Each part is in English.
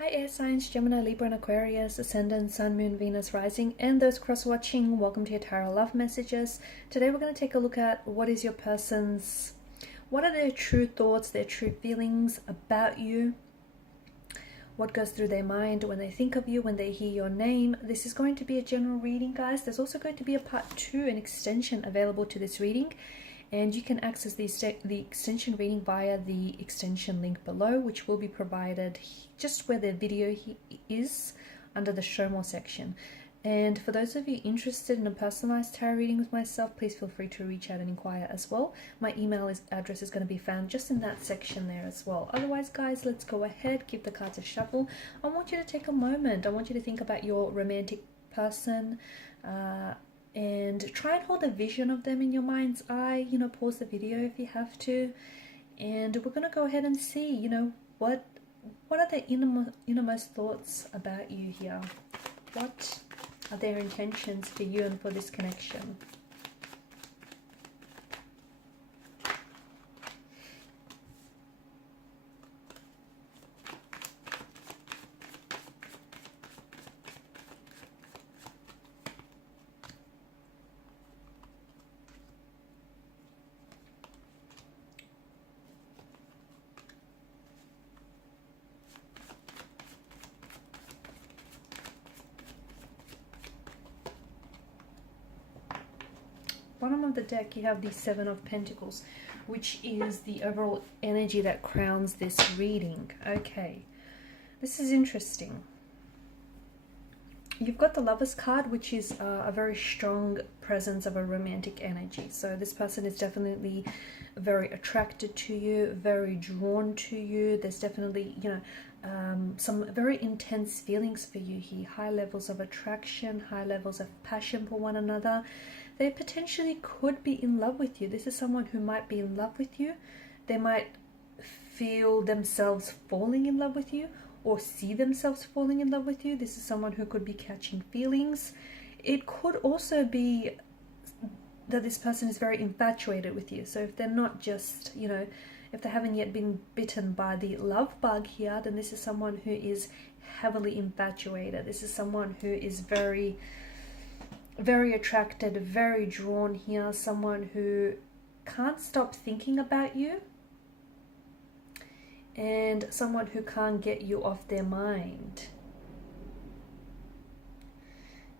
Hi air signs, Gemini, Libra and Aquarius, Ascendant, Sun, Moon, Venus, Rising, and those cross-watching. Welcome to your Tarot Love Messages. Today we're going to take a look at what are their true thoughts, their true feelings about you, what goes through their mind when they think of you, when they hear your name. This is going to be a general reading, guys. There's also going to be a part 2, an extension available to this reading. And you can access the extension reading via the extension link below, which will be provided just where the video is under the show more section. And for those of you interested in a personalized tarot reading with myself, please feel free to reach out and inquire as well. My email address is going to be found just in that section there as well. Otherwise, guys, let's go ahead, give the cards a shuffle. I want you to take a moment. I want you to think about your romantic person, and try and hold a vision of them in your mind's eye. Pause the video if you have to, and we're going to go ahead and see what are their innermost thoughts about you here. What are their intentions for you and for this connection? Bottom of the deck, you have the Seven of Pentacles, which is the overall energy that crowns this reading. Okay, this is interesting. You've got the Lovers card, which is a very strong presence of a romantic energy. So this person is definitely very attracted to you, very drawn to you. There's definitely, some very intense feelings for you here. High levels of attraction, high levels of passion for one another. They potentially could be in love with you. This is someone who might be in love with you. They might feel themselves falling in love with you, or see themselves falling in love with you. This is someone who could be catching feelings. It could also be that this person is very infatuated with you. So if they're not just, if they haven't yet been bitten by the love bug here, then this is someone who is heavily infatuated. This is someone who is very, very attracted, very drawn here. Someone who can't stop thinking about you, and someone who can't get you off their mind.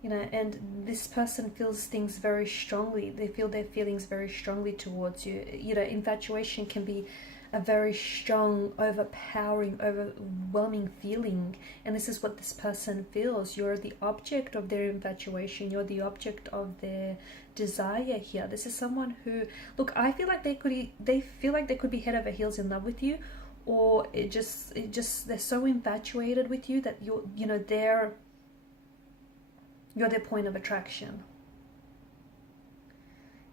And this person feels things very strongly. They feel their feelings very strongly towards you. Infatuation can be a very strong, overpowering, overwhelming feeling. And this is what this person feels. You're the object of their infatuation. You're the object of their desire here. This is someone who, look, I feel like they feel like they could be head over heels in love with you, or it just they're so infatuated with you that you're their point of attraction.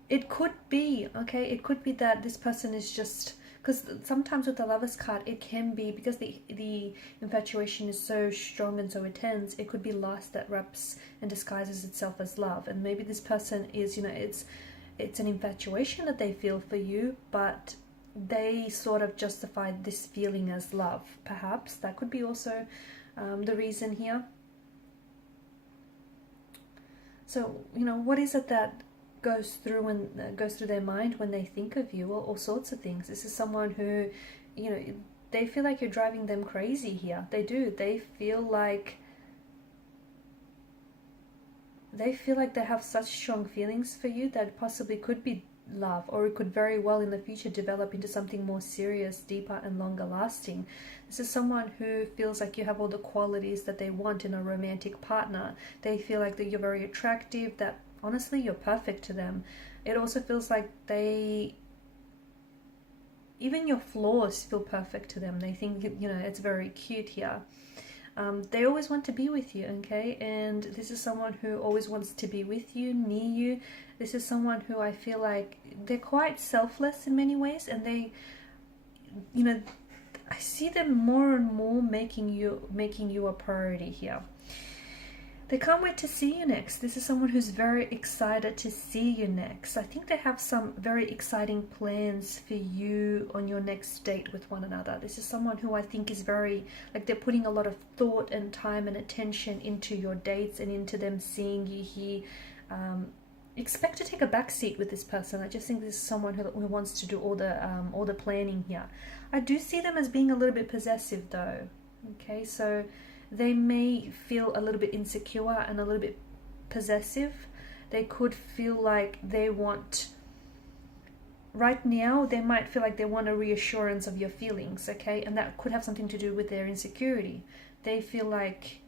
It could be, okay, it could be that this person is just, because sometimes with the Lovers card, it can be because the infatuation is so strong and so intense, it could be lust that wraps and disguises itself as love. And maybe this person is, it's an infatuation that they feel for you, but they sort of justify this feeling as love. Perhaps that could be also the reason here. So what is it that goes through their mind when they think of you? Well, all sorts of things. This is someone who, they feel like you're driving them crazy here. They do. They feel like they have such strong feelings for you that it possibly could be love, or it could very well in the future develop into something more serious, deeper and longer lasting. This is someone who feels like you have all the qualities that they want in a romantic partner. They feel like that you're very attractive, that honestly you're perfect to them. It also feels like even your flaws feel perfect to them. They think it's very cute here. They always want to be with you, okay? And this is someone who always wants to be with you, near you. This is someone who I feel like they're quite selfless in many ways, and they, I see them more and more making you a priority here. They can't wait to see you next. This is someone who's very excited to see you next. I think they have some very exciting plans for you on your next date with one another. This is someone who I think is very, like, they're putting a lot of thought and time and attention into your dates and into them seeing you here. Expect to take a back seat with this person. I just think this is someone who wants to do all the planning here. I do see them as being a little bit possessive though. Okay, so they may feel a little bit insecure and a little bit possessive. They could feel like they want, right now, they might feel like they want a reassurance of your feelings, okay? And that could have something to do with their insecurity. They feel like,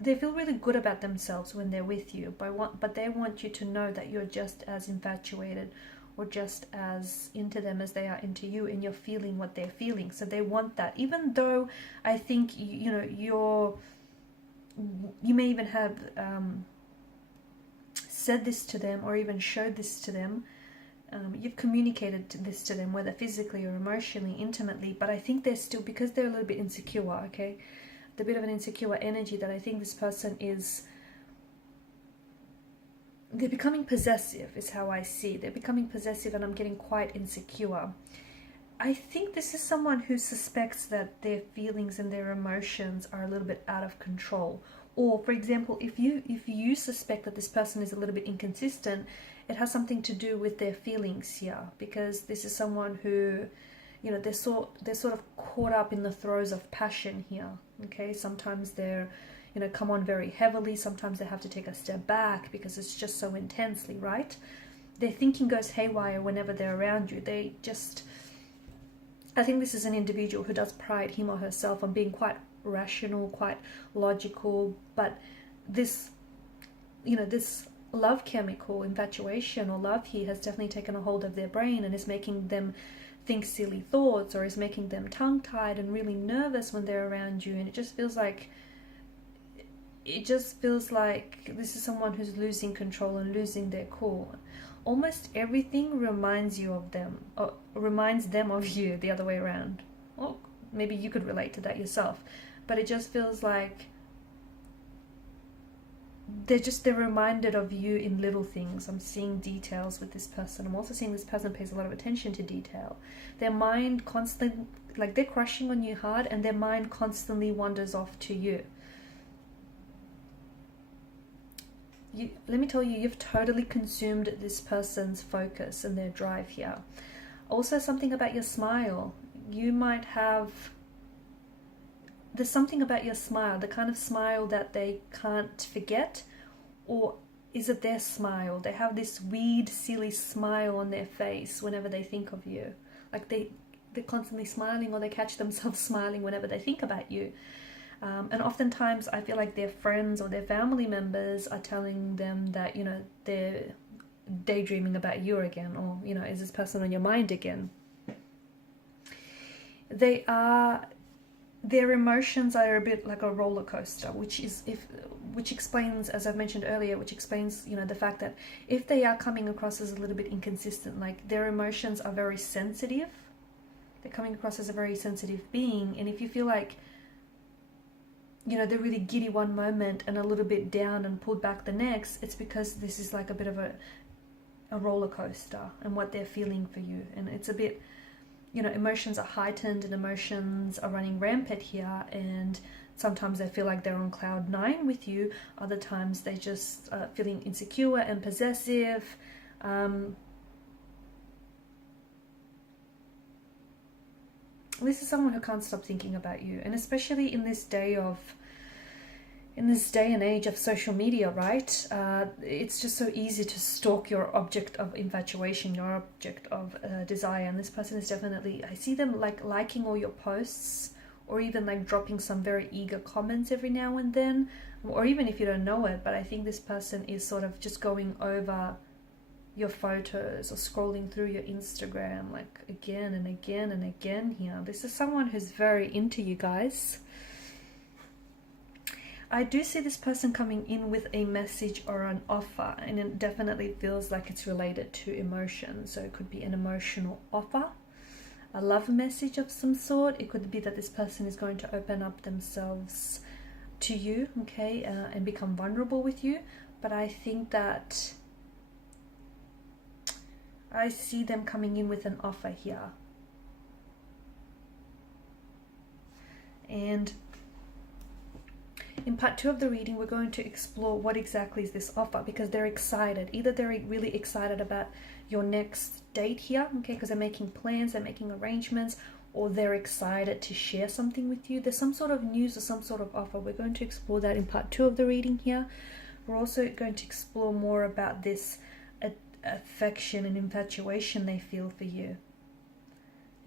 they feel really good about themselves when they're with you, but they want you to know that you're just as infatuated or just as into them as they are into you, and you're feeling what they're feeling. So they want that, even though I think you may even have said this to them or even showed this to them. You've communicated this to them, whether physically or emotionally, intimately, but I think they're still, because they're a little bit insecure, okay, the bit of an insecure energy, that I think this person is, they're becoming possessive is how I see. They're becoming possessive, and I'm getting quite insecure. I think this is someone who suspects that their feelings and their emotions are a little bit out of control. Or, for example, if you suspect that this person is a little bit inconsistent, it has something to do with their feelings here, because this is someone who, they're sort of caught up in the throes of passion here. Okay, sometimes they're come on very heavily. Sometimes they have to take a step back because it's just so intensely, right? Their thinking goes haywire whenever they're around you. I think this is an individual who does pride him or herself on being quite rational, quite logical, but this love chemical, infatuation or love here, has definitely taken a hold of their brain and is making them think silly thoughts, or is making them tongue-tied and really nervous when they're around you. And it just feels like this is someone who's losing control and losing their cool. Almost everything reminds you of them, or reminds them of you, the other way around. Or maybe you could relate to that yourself, but it just feels like they're reminded of you in little things. I'm seeing details with this person. I'm also seeing this person pays a lot of attention to detail. Their mind constantly, like, they're crushing on you hard, and their mind constantly wanders off to you. Let me tell you, you've totally consumed this person's focus and their drive here. Also, something about your smile. There's something about your smile, the kind of smile that they can't forget, or is it their smile? They have this weird, silly smile on their face whenever they think of you. Like they're constantly smiling, or they catch themselves smiling whenever they think about you. And oftentimes I feel like their friends or their family members are telling them that, they're daydreaming about you again, or, is this person on your mind again? Their emotions are a bit like a roller coaster, which explains, as I've mentioned earlier, the fact that if they are coming across as a little bit inconsistent, like their emotions are very sensitive, they're coming across as a very sensitive being, and if you feel like, they're really giddy one moment and a little bit down and pulled back the next, it's because this is like a bit of a roller coaster and what they're feeling for you. And it's a bit, emotions are heightened and emotions are running rampant here, and sometimes they feel like they're on cloud 9 with you. Other times they just feeling insecure and possessive. This is someone who can't stop thinking about you, and especially in this day and age of social media, right? It's just so easy to stalk your object of infatuation, your object of desire. And this person is definitely, I see them like liking all your posts, or even like dropping some very eager comments every now and then, or even if you don't know it. But I think this person is sort of just going over your photos or scrolling through your Instagram like again and again and again here. This is someone who's very into you guys. I do see this person coming in with a message or an offer, and it definitely feels like it's related to emotion. So it could be an emotional offer, a love message of some sort. It could be that this person is going to open up themselves to you, okay, and become vulnerable with you. But I think that I see them coming in with an offer here. And in part 2 of the reading, we're going to explore what exactly is this offer, because they're excited. Either they're really excited about your next date here, okay, because they're making plans, they're making arrangements, or they're excited to share something with you. There's some sort of news or some sort of offer. We're going to explore that in part 2 of the reading here. We're also going to explore more about this affection and infatuation they feel for you.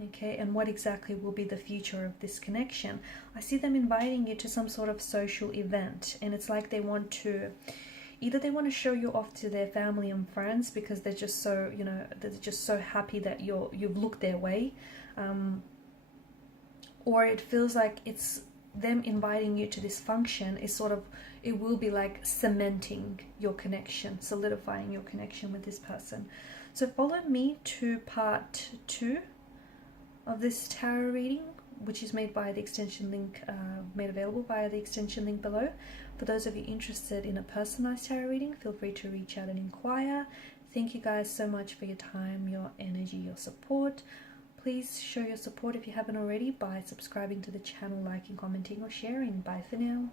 Okay, and what exactly will be the future of this connection. I see them inviting you to some sort of social event, and it's like they want to, either they want to show you off to their family and friends because they're just so, you know, they're just so happy that you've looked their way, or it feels like it's them inviting you to this function is sort of, it will be like cementing your connection, solidifying your connection with this person. So follow me to part 2 of this tarot reading, which is made by the extension link, made available via the extension link below. For those of you interested in a personalized tarot reading, feel free to reach out and inquire. Thank you guys so much for your time, your energy, your support. Please show your support if you haven't already by subscribing to the channel, liking, commenting, or sharing. Bye for now.